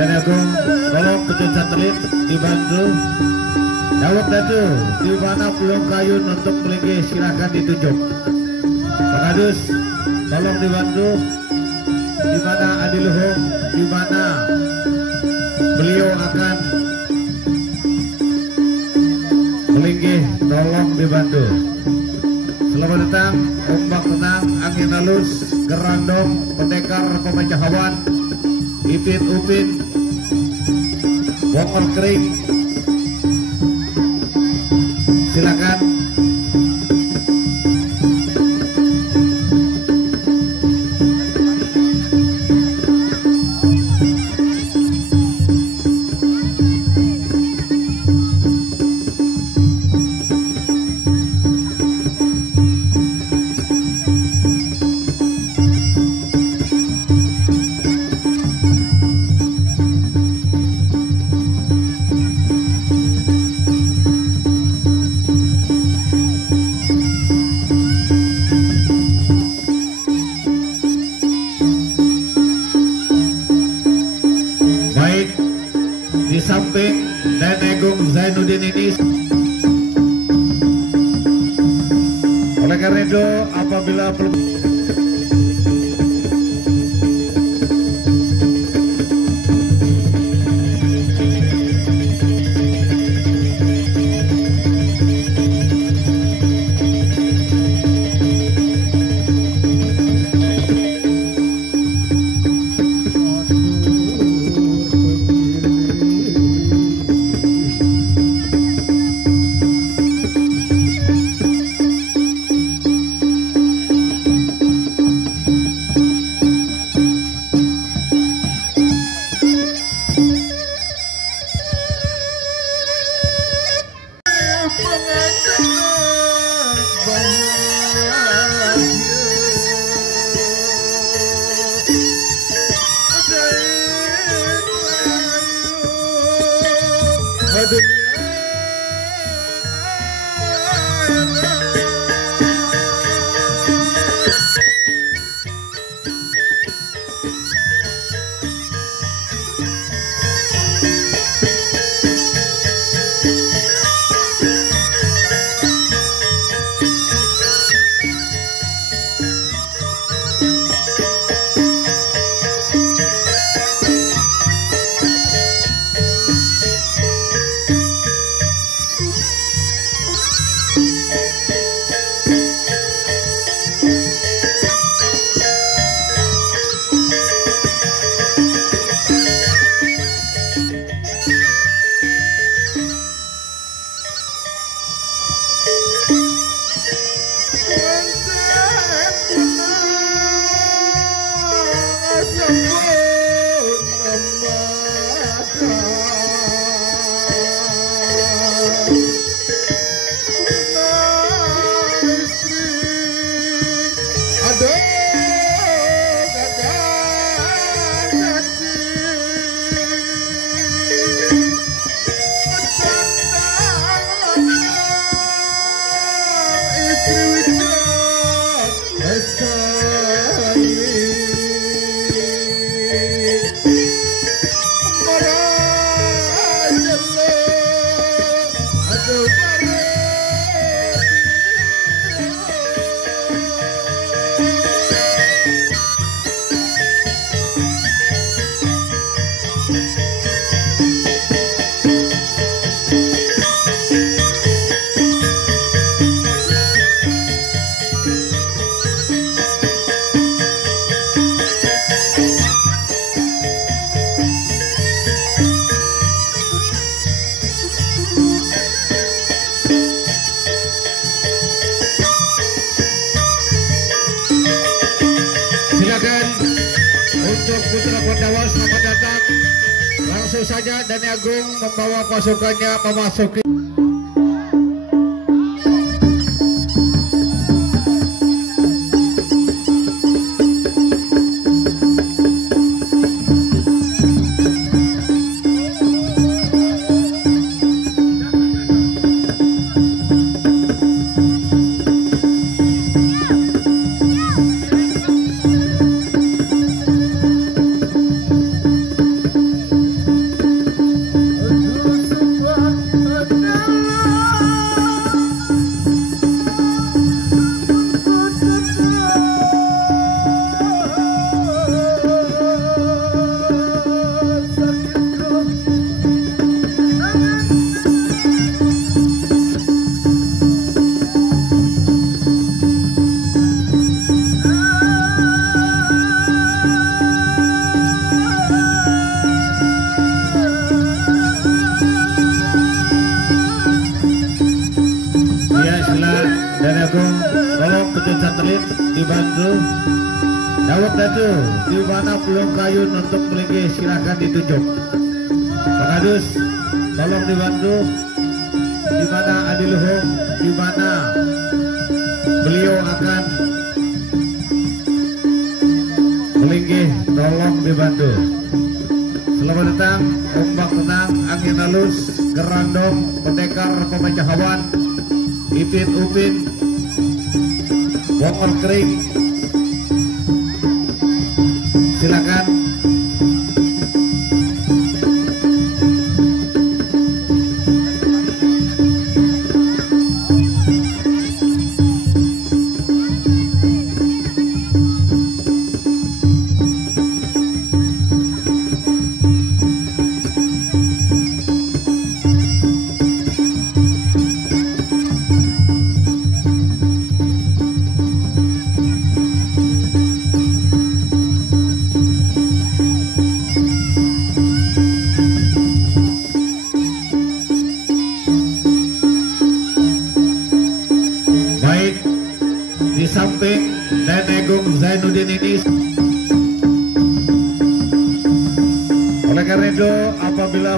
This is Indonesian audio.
Dan Agung tolong pecut satelit dibantu. Dawak Datu di mana belum kayun untuk melingkih silakan ditunjuk. Pengadus tolong dibantu. Di mana Adi Luhung, di mana beliau akan melingkih, tolong dibantu. Selamat datang, ombak tenang, angin halus, gerandong, pendekar, pemecah hawan, ipin upin, bongol kering. Silakan. Samping dan Agung Zainuddin ini. Oleh karena itu apabila langsung saja Dani Agung membawa pasukannya memasuki. dibantu. Dawet Datu, di mana Pulau Kayun untuk melingkih silakan ditunjuk. Pengadus, tolong dibantu. Di mana Adiluhung, di mana beliau akan melingkih, tolong dibantu. Selamat datang, ombak tenang, angin halus, gerandong, pendekar, pemecah hawan, ipin upin, bongor kering. Silakan. Di samping Nenegung Zainuddin ini, oleh karena itu apabila